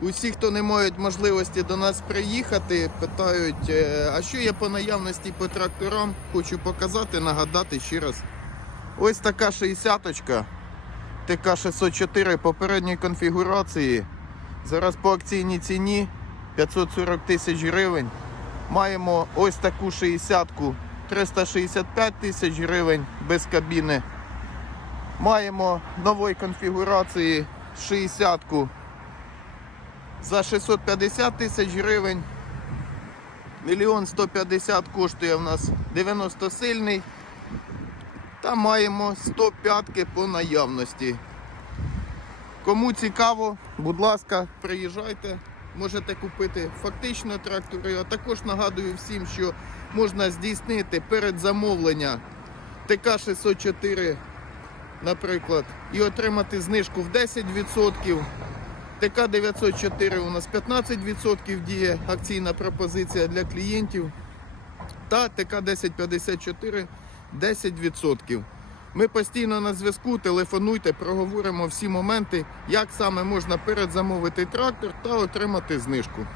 Усі, хто не мають можливості до нас приїхати, питають, е, а що є по наявності по тракторам, хочу показати, нагадати ще раз. Ось така 60-очка ТК-604 попередньої конфігурації. Зараз по акційній ціні 540 тисяч гривень. Маємо ось таку 60-ку 365 тисяч гривень без кабіни. Маємо нової конфігурації 60-ку за 650 тисяч гривень. Мільйон 150 коштує в нас 90 сильний. Та маємо 105 по наявності. Кому цікаво, будь ласка, приїжджайте, можете купити фактично трактори. А також нагадую всім, що можна здійснити передзамовлення ТК-604, наприклад, і отримати знижку в 10%. ТК-904 у нас 15% діє акційна пропозиція для клієнтів. Та ТК-1054 10%. Ми постійно на зв'язку, телефонуйте, проговоримо всі моменти, як саме можна передзамовити трактор та отримати знижку.